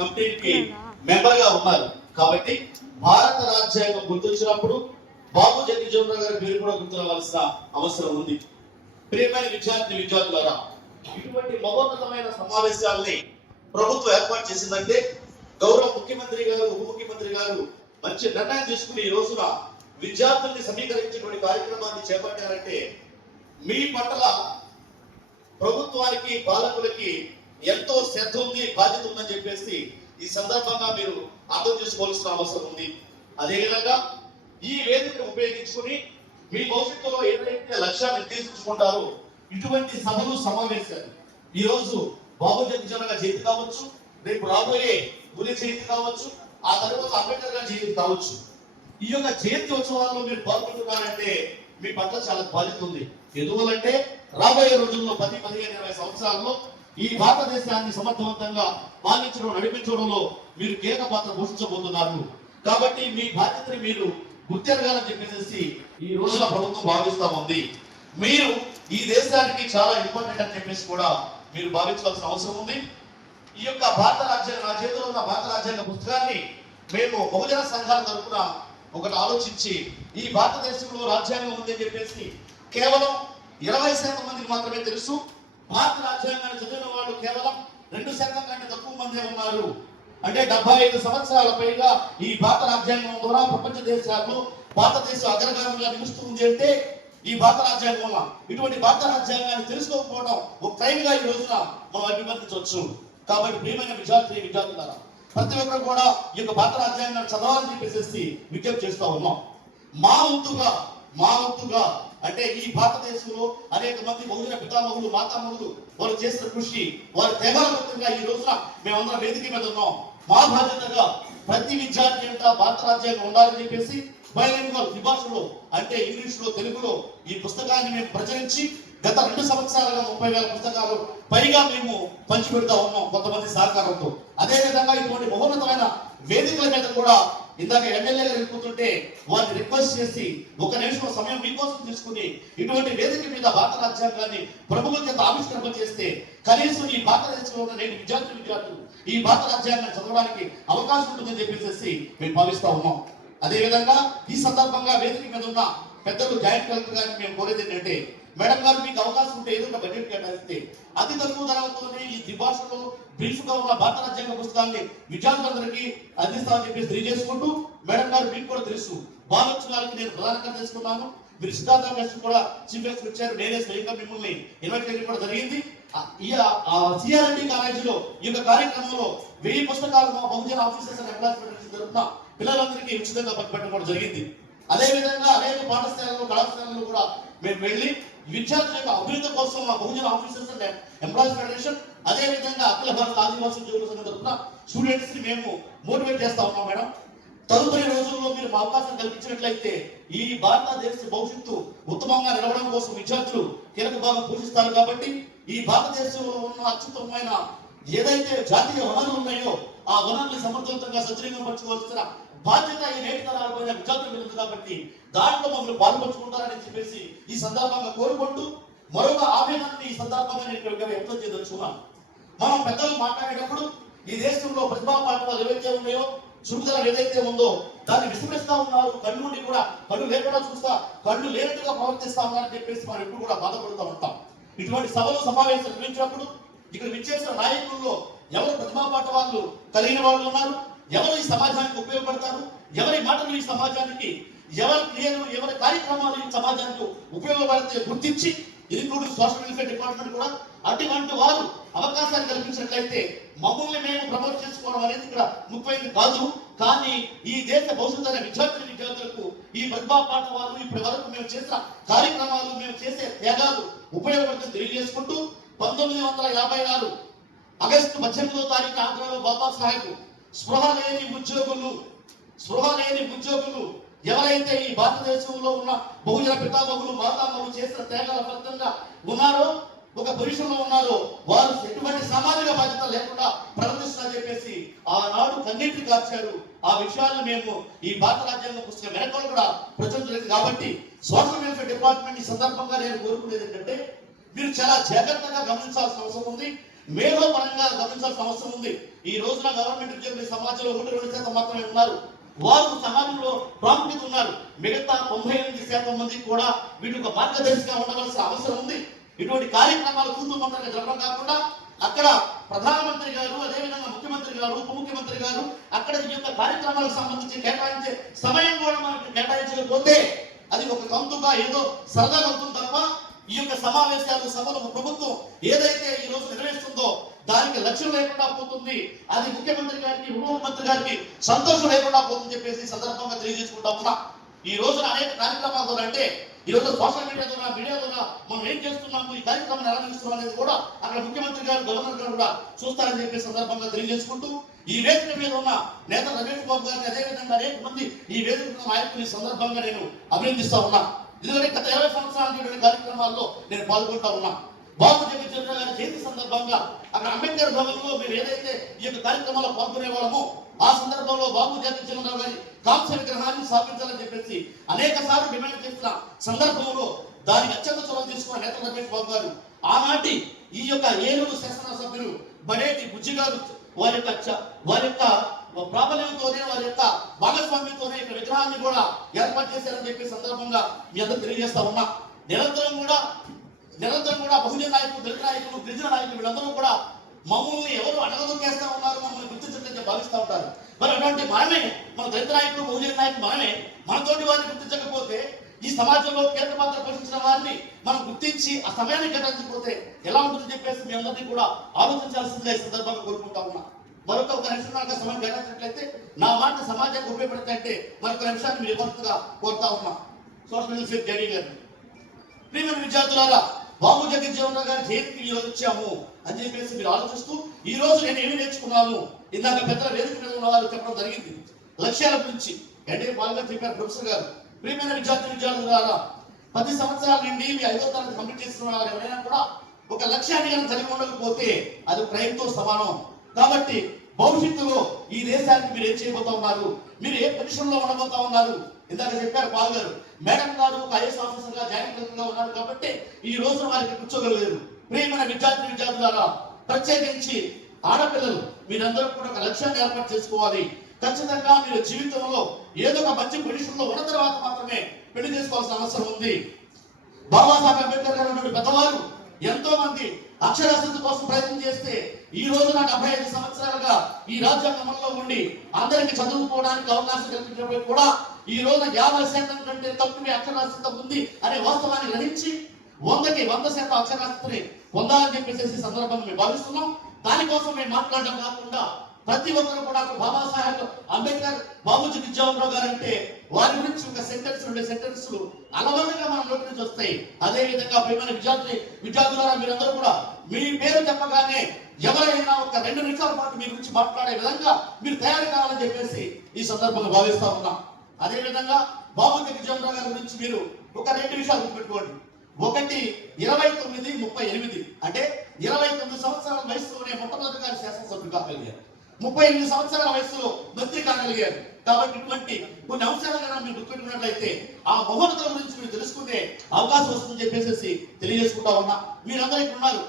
కంపెనీకి మెంబర్గా ఉన్నారు. కాబట్టి భారత రాజ్యాంగం గుర్తొచ్చినప్పుడు బాబు జగదీశ్వరరావు గారి పేరు కూడా గుర్తు రావాల్సిన అవసరం ఉంది. ప్రియమైన విద్యార్థి విద్యార్థులారా ఇటువంటి మహోన్నతమైన సమావేశాలని ప్రభుత్వం ఏర్పాటు చేసిందంటే గౌరవ ముఖ్యమంత్రి గారు ఉప ముఖ్యమంత్రి గారు మంచి నిర్ణయం తీసుకుని ఈ రోజున విద్యార్థుల్ని సమీకరించేటువంటి కార్యక్రమాన్ని చేపట్టారంటే మీ పట్ల ప్రభుత్వానికి పాలకులకి ఎంతో శ్రద్ధ ఉంది బాధ్యత ఉందని చెప్పేసి ఈ సందర్భంగా మీరు అర్థం చేసుకోవాల్సిన అవసరం ఉంది. అదేవిధంగా ఈ వేదికను ఉపయోగించుకుని మీ భవిష్యత్తులో ఏదైతే లక్ష్యాన్ని నిర్దేశించుకుంటారో ఇటువంటి సభలు సమావేశాలు. ఈ రోజు బాబు జగజనగా జయంతి కావచ్చు రేపు రాబోయే గురి జయంతి కావచ్చు ఆ తర్వాత అంబేద్కర్ గారి జయంతి కావచ్చు. ఈ యొక్క జయంతి ఉత్సవాల్లో మీరు పాల్గొంటున్నారంటే మీ పట్ల చాలా బాధ్యత ఉంది. ఎందువలంటే రాబోయే రోజుల్లో పది పదిహేను ఇరవై సంవత్సరాల్లో ఈ భారతదేశాన్ని సమర్థవంతంగా పాలించడం నడిపించడంలో మీరు కీలక పాత్ర పోషించబోతున్నారు. కాబట్టి మీ బాధ్యతని మీరు గుర్తెరగాలని చెప్పేసి ఈ రోజున ప్రభుత్వం భావిస్తా ఉంది. మీరు ఈ దేశానికి చాలా ఇంపార్టెంట్ అని చెప్పేసి కూడా మీరు భావించాల్సిన అవసరం ఉంది. ఈ యొక్క భారత రాజ్యాంగ నా చేతిలో ఉన్న భారత రాజ్యాంగ పుస్తకాన్ని మేము బహుజన సంఘాల తరపున ఒకటి ఆలోచించి ఈ భారతదేశంలో రాజ్యాంగం ఉందని చెప్పేసి కేవలం ఇరవై శాతం మందికి మాత్రమే తెలుసు. భారత రాజ్యాంగాన్ని చదివిన వాళ్ళు కేవలం రెండు శాతం కంటే తక్కువ మందే ఉన్నారు. అంటే డెబ్బై ఐదు సంవత్సరాల పైగా ఈ భారత రాజ్యాంగం ద్వారా ప్రపంచ దేశాల్లో భారతదేశం అగ్రగామిగా నిలుస్తుంది అంటే ఈ భారత రాజ్యాంగం వల్ల. ఇటువంటి భారత రాజ్యాంగాన్ని తెలుసుకోకపోవడం ఒక క్రైమ్గా ఈ రోజున మనం అభివర్తించవచ్చు కాబట్టి ప్రియమైన విద్యార్థి విద్యార్థులారా ప్రతి ఒక్కరు కూడా ఈ యొక్క భారత రాజ్యాంగాన్ని చదవాలని చెప్పేసి విజ్ఞప్తి చేస్తా ఉన్నాం. మా వంతుగా మా వంతుగా అంటే ఈ భారతదేశంలో అనేక మంది బహుజన పితామహులు మాతామహులు వారు చేసిన కృషి వారి త్యాగాలబద్ధంగా ఈ రోజున మేమందరం వేదిక మీద ఉన్నాం. మా బాధ్యతగా ప్రతి విద్యార్థి అంట భారత రాజ్యాంగం ఉండాలని చెప్పేసి బైలింగల్ విభాషలో అంటే ఇంగ్లీష్లో తెలుగులో ఈ పుస్తకాన్ని మేము ప్రచురించి గత రెండు సంవత్సరాలుగా ముప్పై వేల పుస్తకాలు పైగా మేము పంచిపెడతా ఉన్నాం కొంతమంది సహకారంతో. అదే విధంగా ఇటువంటి బహున్నతమైన వేదికల మీద కూడా ఇందాక ఎమ్మెల్యే వెళ్ళిపోతుంటే వారిని రిక్వెస్ట్ చేసి ఒక నిమిషం సమయం మీకోసం తీసుకుని ఇటువంటి వేదిక మీద భారత రాజ్యాంగాన్ని ప్రభుత్వం చేత ఆవిష్కరణ చేస్తే కనీసం ఈ భారతదేశంలో ఉన్న నేను విద్యార్థులు విద్యార్థులు ఈ భారత రాజ్యాంగాన్ని చదవడానికి అవకాశం ఉంటుందని చెప్పేసి మేము భావిస్తా ఉన్నాం. అదే విధంగా ఈ సందర్భంగా వేదిక మీద ఉన్న పెద్దలు జాయింట్ కలెక్టర్ గారిని మేము కోరేది ఏంటంటే మేడం గారు మీకు అవకాశం ఉంటే ఏదో బడ్జెట్ కేటాయిస్తే అతి తక్కువ ధరలతోనే ఈ ద్విభాషలో బ్రీఫ్గా ఉన్న భారత రాజ్యాంగ పుస్తకాన్ని విద్యార్థులందరికీ అందిస్తామని చెప్పేసి తెలియజేసుకుంటూ మేడం గారు మీకు కూడా తెలుసు. బాలోత్సవాలకి నేను ప్రధానంగా తెలుసుకున్నాను మీరు సిద్ధార్థ గెస్ట్ కూడా చీఫ్ గెస్ట్ వచ్చారు. నేనే స్వయంగా మిమ్మల్ని ఇన్వైట్ చేయడం కూడా జరిగింది. ఈ సిఆర్ఎండి కాలేజీలో ఈ యొక్క కార్యక్రమంలో వెయ్యి పుస్తకాలు మా బహుజన ఆఫీసర్స్ అండ్ ఎంప్లాయీస్ తరఫున పిల్లలందరికీ ఉచితంగా పంచిపెట్టడం కూడా జరిగింది. అదే విధంగా అనేక పాఠశాలలో కళాశాలలో కూడా మేము వెళ్ళి విద్యార్థుల యొక్క అభివృద్ధి కోసం మా Bahujan officers and employees federation అదే విధంగా అఖిల భారత ఆదివాసీ ఉద్యోగుల సంఘం తరఫున స్టూడెంట్స్ని మేము మోటివేట్ చేస్తా ఉన్నాం మేడం. తదుపరి రోజుల్లో మీరు మా అవకాశం కల్పించినట్లయితే ఈ భారతదేశ భవిష్యత్తు ఉత్తమంగా నిలవడం కోసం విద్యార్థులు కీలక భాగం పోషిస్తారు కాబట్టి ఈ భారతదేశంలో ఉన్న అత్యుత్తమైన ఏదైతే జాతీయ వనరులు ఉన్నాయో ఆ వనరుల్ని సమర్థవంతంగా సద్వినియోగపరచుకోవాల్సిన బాధ్యత ఈ నేటి తరాలపైన విద్యార్థులు మీద కాబట్టి దాంట్లో మమ్మల్ని పాల్పంచుకుంటారని చెప్పేసి ఈ సందర్భంగా కోరుకుంటూ మరొక ఆవేదనని ఈ సందర్భంగా నేను ఇక్కడ వ్యక్తం చేయదలుచుకున్నాను. మనం పెద్దలు మాట్లాడేటప్పుడు ఈ దేశంలో ప్రతిభా పాఠాలు ఏవైతే ఉన్నాయో చూపుదల ఏదైతే ఉందో దాన్ని విస్మరిస్తా ఉన్నారు. కళ్ళు నుండి కూడా కళ్ళు లేకుండా చూస్తా కళ్ళు లేనట్టుగా ప్రవర్తిస్తా ఉన్నారని చెప్పేసి మనం ఎప్పుడు కూడా బాధపడుతూ ఉంటాం. ఇటువంటి సభలు సమావేశాలు నిర్మించినప్పుడు ఇక్కడ విచ్చేసిన నాయకుల్లో ఎవరు ప్రతిభా పాఠ వాళ్ళు కలిగిన వాళ్ళు ఉన్నారు? ఎవరు ఈ సమాజానికి ఉపయోగపడతారు? ఎవరి మాటలు ఈ సమాజానికి? ఎవరి క్రియలు ఎవరి కార్యక్రమాలు ఈ సమాజానికి ఉపయోగపడితే గుర్తించి ఇంక్లూడింగ్ సోషల్ వెల్ఫేర్ డిపార్ట్మెంట్ కూడా అటువంటి వారు అవకాశాలు కల్పించినట్లయితే మమ్మల్ని మేము ప్రమోట్ చేసుకోవడం అనేది ఇక్కడ ముఖ్యమైనది కాదు. కానీ ఈ దేశ భవిష్యత్తు అనే విద్యార్థుల విద్యార్థులకు ఈ ప్రతిభా పాఠ వారు ఇప్పటి వరకు మేము చేసిన కార్యక్రమాలు మేము చేసే త్యాగాలు ఉపయోగపడుతుంది తెలియజేసుకుంటూ పంతొమ్మిది వందల యాభై ఆరు ఆగస్టు పద్దెనిమిదో తారీఖు ఆంధ్రలో బాబా సాహెబ్ స్పృహ లేని ఉద్యోగులు స్పృహ లేని ఉద్యోగులు ఎవరైతే ఈ భారతదేశంలో ఉన్న బహుజన పితామహులు మాతామహులు చేసిన త్యాగాల ఫలితంగా ఉన్నారో ఒక పొజిషన్ ఉన్నారో వారు ఎటువంటి సామాజిక బాధ్యత లేకుండా ప్రవర్తిస్తున్నా చెప్పేసి ఆనాడు కన్నీటి కార్చారు. ఆ విషయాలను మేము ఈ భారత రాజ్యాంగ పుస్తకం వెనకాల కూడా ప్రచురించలేదు కాబట్టి సోషల్ వెల్ఫేర్ డిపార్ట్మెంట్ ఈ సందర్భంగా నేను కోరుకునేది ఏంటంటే మీరు చాలా జాగ్రత్తగా గమనించాల్సిన అవసరం ఉంది. మేధో పరంగా గమనించాల్సిన అవసరం ఉంది. ఈ రోజున గవర్నమెంట్ ఉద్యోగులు సమాజంలో ఒకటి రెండు శాతం మాత్రమే ఉన్నారు. వారు సమాజంలో ప్రాముఖ్యత ఉన్నారు. మిగతా తొంభై ఎనిమిది శాతం మంది కూడా వీటి ఒక మార్గదర్శిగా ఉండవలసిన అవసరం ఉంది. ఇటువంటి కార్యక్రమాలు కూతూ మంత్రంగా జరగడం కాకుండా అక్కడ ప్రధానమంత్రి గారు అదేవిధంగా ముఖ్యమంత్రి గారు ఉప ముఖ్యమంత్రి గారు అక్కడ ఈ యొక్క కార్యక్రమాలకు సంబంధించి కేటాయించే సమయం కూడా మనకు కేటాయించకపోతే అది ఒక కంతుగా ఏదో సరదాగా అవుతుంది తప్ప ఈ యొక్క సమావేశాలు సభలు ప్రభుత్వం ఏదైతే ఈ రోజు నిర్వహిస్తుందో దానికి లక్ష్యం లేకుండా పోతుంది. అది ముఖ్యమంత్రి గారికి ఉప ముఖ్యమంత్రి గారికి సంతోషం లేకుండా పోతుందని చెప్పేసి సందర్భంగా తెలియజేసుకుంటా ఉన్నా. ఈ రోజున అనేక కార్యక్రమాల ద్వారా అంటే ఈ రోజు సోషల్ మీడియా ద్వారా మీడియా ద్వారా మనం ఏం చేస్తున్నాము ఈ కార్యక్రమం ఎలా నిర్వహిస్తున్నాం అనేది కూడా అక్కడ ముఖ్యమంత్రి గారు గవర్నర్ గారు కూడా చూస్తారని చెప్పే సందర్భంగా తెలియజేసుకుంటూ ఈ వేదిక మీద ఉన్న నేత రమేష్ బాబు గారిని అదేవిధంగా అనేక మంది ఈ వేదిక ఉన్న ఈ సందర్భంగా నేను అభినందిస్తా ఉన్నా. ఎందుకంటే గత ఇరవై సంవత్సరాల నుండి కార్యక్రమాల్లో నేను పాల్గొంటా ఉన్నా. బాబు జగజ్జన గారి జయంతి సందర్భంగా అక్కడ అంబేద్కర్ భవన్లో మేము ఏదైతే ఈ యొక్క కార్యక్రమాల్లో పాల్గొనే వాళ్ళమో ఆ సందర్భంలో బాబు జగజ్జన గారి కాంస విగ్రహాన్ని స్థాపించాలని చెప్పేసి అనేక సార్లు డిమాండ్ చేసిన సందర్భంలో దానికి అత్యంత చొరవ తీసుకున్న నేత రమేష్ బాబు గారు ఆనాటి ఈ యొక్క ఏలూరు శాసనసభ్యులు బడేటి బుజ్జి గారు వారి యొక్క చ- వారి యొక్క ప్రాబల్యంతోనే వారి యొక్క భాగస్వామ్యంతోనే ఇక్కడ విగ్రహాన్ని కూడా ఏర్పాటు చేశారని చెప్పి సందర్భంగా మీ అందరూ తెలియజేస్తా ఉన్నా. నిరంతరం కూడా నిరంతరం కూడా బహుజన నాయకులు దళిత నాయకులు గిరిజన నాయకులు వీళ్ళందరూ కూడా మమ్మల్ని ఎవరు అడగదొక్కేస్తా ఉన్నారు మమ్మల్ని గుర్తించట్లని భావిస్తూ ఉంటారు. మరి అటువంటి మనమే మన దళిత నాయకులు బహుజన నాయకులు మనమే మనతోటి వారిని గుర్తించకపోతే ఈ సమాజంలో కీలక పాత్ర పోషించిన వారిని మనం గుర్తించి ఆ సమయాన్ని కేటాయించకపోతే ఎలా ఉంటుందని చెప్పేసి మీ అందరినీ కూడా ఆలోచించాల్సిందిగా ఈ సందర్భంగా కోరుకుంటా ఉన్నాం. మరొక ఒక నిమిషం నాకు సమయం కేటాయించినట్లయితే నా మాట సమాజానికి అంటే మరొక నిమిషాన్ని మీరు ఇవ్వాల్సిందిగా కోరుతా ఉన్నా. సోషల్ వెల్ఫేర్ గారు. గారిని ప్రియమైన విద్యార్థులారా బాబు జగజ్జీవన్ గారి జయంతికి ఈరోజు వచ్చాము అని చెప్పేసి మీరు ఆలోచిస్తూ ఈ రోజు నేను ఏమి నేర్చుకున్నాను? ఇందాక పెద్దల వేదిక మీద ఉన్న వారు చెప్పడం జరిగింది. లక్ష్యాల గురించి ఎన్డీ పాల్ గారు చెప్పారు ప్రొఫెసర్ గారు. ప్రియమైన విద్యార్థి విద్యార్థులారా పది సంవత్సరాల నుండి మీ ఐదో తరగతి కంప్లీట్ చేస్తున్న వారు ఎవరైనా కూడా ఒక లక్ష్యాన్ని కనుక కలిగి ఉండకపోతే అది ప్రయత్నంతో సమానం. కాబట్టి భవిష్యత్తులో ఈ దేశానికి మీరు ఏం చేయబోతా ఉన్నారు? మీరు ఏ పొజిషన్లో ఉండబోతా ఉన్నారు? ఇందాక చెప్పారు పాల్ గారు. మేడం గారు ఒక ఐఎస్ ఆఫీసర్గా జాయింట్ కలెక్టర్గా ఉన్నారు కాబట్టి ఈ రోజు వారికి కూర్చోగలలేదు. ప్రియమైన విద్యార్థి విద్యార్థులారా ప్రత్యేకించి ఆడపిల్లలు మీరందరూ కూడా ఒక లక్ష్యాన్ని ఏర్పాటు చేసుకోవాలి. ఖచ్చితంగా మీరు జీవితంలో ఏదో ఒక మంచి పొజిషన్లో ఉన్న తర్వాత మాత్రమే పెళ్ళి చేసుకోవాల్సిన అవసరం ఉంది. బాబాసాహెబ్ అంబేద్కర్ గారు పెద్దవారు ఎంతో మంది అక్షరాస్యత కోసం ప్రయత్నం చేస్తే ఈ రోజున డెబ్బై ఐదు సంవత్సరాలుగా ఈ రాజ్యాంగంలో ఉండి అందరికి చదువుకోవడానికి అవకాశం కల్పించినప్పుడు కూడా ఈ రోజున యాభై శాతం కంటే తక్కువ అక్షరాస్యత ఉంది అనే వాస్తవాన్ని గ్రహించి వందకి వంద శాతం అక్షరాస్యతని పొందాలని చెప్పేసి సందర్భంగా మేము భావిస్తున్నాం. దానికోసం మేము మాట్లాడడం కాకుండా ప్రతి ఒక్కరు కూడా బాబాసాహెబ్ అంబేద్కర్ బాబుజీ విద్యావరావు గారు అంటే వారి గురించి ఒక సెంటెన్స్ ఉండే సెంటెన్స్ అలవరంగా మన నోటి నుంచి వస్తాయి. అదే విధంగా ప్రేమైన విద్యార్థి విద్యార్థులారా మీరందరూ కూడా మీ పేరు చెప్పగానే ఎవరైనా ఒక రెండు నిమిషాల పాటు మీ గురించి మాట్లాడే విధంగా మీరు తయారు కావాలని చెప్పేసి ఈ సందర్భంగా భావిస్తా ఉన్నాం. అదే విధంగా బాబుజీ విద్యావరావు గారి గురించి మీరు ఒక రెండు విషయాలు గుర్తుపెట్టుకోండి. ఒకటి ఇరవై తొమ్మిది ముప్పై ఎనిమిది. అంటే ఇరవై తొమ్మిది సంవత్సరాల వయసులోనే మొట్టమొదటి గారి శాసనసభ్యులు కాగలిగారు ముప్పై ఎనిమిది సంవత్సరాల వయసులో మంత్రి కాగలిగారు. కాబట్టి ఇటువంటి కొన్ని అంశాలు కనుక మీరు గుర్తుపెట్టుకున్నట్లయితే ఆ మహోన్నతుల గురించి మీరు తెలుసుకునే అవకాశం వస్తుందని చెప్పేసి తెలియజేసుకుంటా ఉన్నా. మీరందరూ ఇక్కడ ఉన్నారు.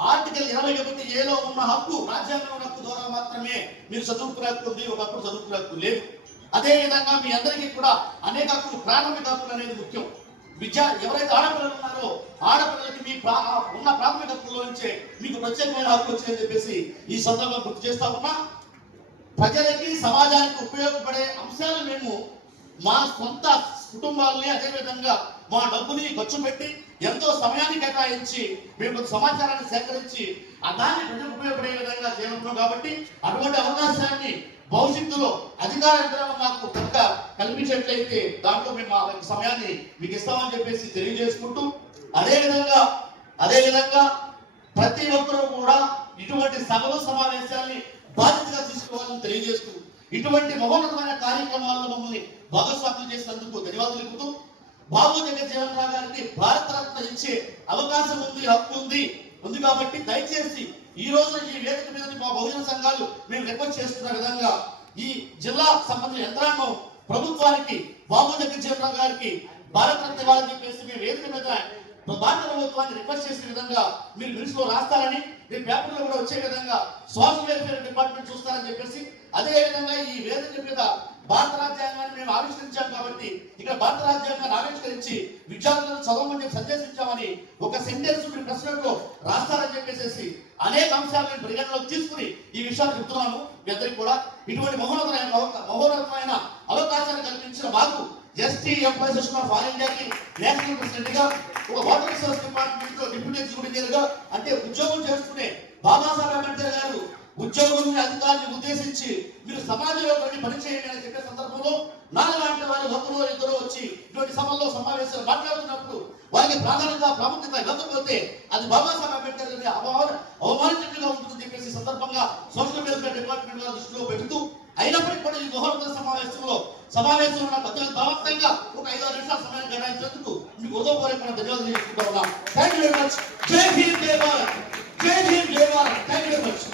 ఆర్టికల్ ఇరవై ఒకటి ఏలో ఉన్న హక్కు రాజ్యాంగం హక్కు ద్వారా మాత్రమే మీరు చదువుకునే హక్కు ఉంది ఒకప్పుడు చదువుకునే హక్కు లేదు. అదే విధంగా మీ అందరికీ కూడా అనేక హక్కులు ప్రాథమిక హక్కులు అనేది ముఖ్యం. విద్య ఎవరైతే ఆడపిల్లలు ఉన్నారో ఆడపిల్లలకి మీ ప్రా- ఉన్న ప్రాథమిక హక్కుల్లో నుంచే మీకు ప్రత్యేకమైన హక్కు వచ్చాయని చెప్పేసి ఈ సందర్భంగా గుర్తు చేస్తా ఉన్నా. ప్రజలకి సమాజానికి ఉపయోగపడే అంశాలు మేము మా సొంత కుటుంబాలని అదేవిధంగా మా డబ్బుని ఖర్చు పెట్టి ఎంతో సమయాన్ని కేటాయించి మేము సమాచారాన్ని సేకరించి దాన్ని ప్రజలకు ఉపయోగపడే విధంగా చేయనున్నాం కాబట్టి అటువంటి అవకాశాన్ని భవిష్యత్తులో అధికార యంత్రాంగం మాకు కనుక కల్పించినట్లయితే దాంట్లో మేము ఆ యొక్క సమయాన్ని మీకు ఇస్తామని చెప్పేసి తెలియజేసుకుంటూ అదే విధంగా అదే విధంగా ప్రతి ఒక్కరూ కూడా ఇటువంటి సభలు సమావేశాల్ని బాధ్యతగా తీసుకోవాలని తెలియజేస్తూ ఇటువంటి మహోన్నతమైన కార్యక్రమాల్లో మమ్మల్ని భాగస్వామ్యం చేసినందుకు ధన్యవాదాలు తెలుపుతూ బాబు జగజ్జీవన్ రావు గారికి భారతరత్న ఇచ్చే అవకాశం ఉంది హక్కు ఉంది. ఉంది కాబట్టి దయచేసి ఈ రోజు ఈ వేదిక మీద మా బహుజన సంఘాలు మేము రిక్వెస్ట్ చేస్తున్న విధంగా ఈ జిల్లా సంబంధించిన యంత్రాంగం ప్రభుత్వానికి బాబు జగజ్జీవన్ గారికి గారికి భారతరత్న ఇవ్వాలని చెప్పేసి మేము వేదిక మీద భారత ప్రభుత్వాన్ని రిక్వెస్ట్ చేసే విధంగా మీరు న్యూస్లో రాస్తారని మీ పేపర్లో కూడా వచ్చే విధంగా సోషల్ వెల్ఫేర్ డిపార్ట్మెంట్ చూస్తారని చెప్పేసి అదే విధంగా ఈ వేదిక మీద భారత రాజ్యాంగాన్ని మేము ఆవిష్కరించాం కాబట్టి ఇక్కడ భారత రాజ్యాంగాన్ని ఆవిష్కరించి విద్యార్థులను చదవమని చెప్పి సందేశించామని ఒక సెంటెన్స్ మీరు ప్రశ్నలో రాస్తారని చెప్పేసి అనేక అంశాలను పరిగణలోకి తీసుకుని ఈ విషయాలు చెప్తున్నాను మీ అందరికీ కూడా ఇటువంటి మహోన్నతమైన మహోన్నతమైన అవకాశాన్ని కల్పించిన మాకు ST employ session of all ఇండియాకి నేషనల్ ప్రెసిడెంట్గా ఒక వాటర్ రిసోర్స్ డిపార్ట్మెంట్లో డిప్యూటీ ఎగ్జిక్యూటివ్ ఇంజనీర్గా అంటే ఉద్యోగం చేస్తూనే బాబాసాహెబ్ అంబేద్కర్ గారు ఉద్యోగుల్ని అధికారులు ఉద్దేశించి మీరు సమాజంలో కొన్ని పని చేయండి అని చెప్పే సందర్భంలో నాలుగు వారు ఒకరో ఇద్దరు వచ్చి ఇటువంటి సభల్లో సమావేశాలు మాట్లాడుతున్నప్పుడు వారికి ప్రాధాన్యత ప్రాముఖ్యత ఇవ్వకపోతే అది బాబాసాహెబ్ అంబేద్కర్ గారి అవమాన అవమానించినట్టుగా ఉంటుందని చెప్పేసి సందర్భంగా సోషల్ వెల్ఫేర్ డిపార్ట్మెంట్ వారి దృష్టిలో పెడుతూ అయినప్పటికీ కూడా ఈ ముహూర్త సమావేశంలో సమావేశంలో నాకు అత్యంత బలవంతంగా ఒక ఐదు నిమిషాల సమయం కేటాయించేందుకు మీకు ఉదయపూర్వక ధన్యవాదాలు ఉన్నాం. థ్యాంక్ యూ వెరీ మచ్ జై జై థ్యాంక్ యూ వెరీ మచ్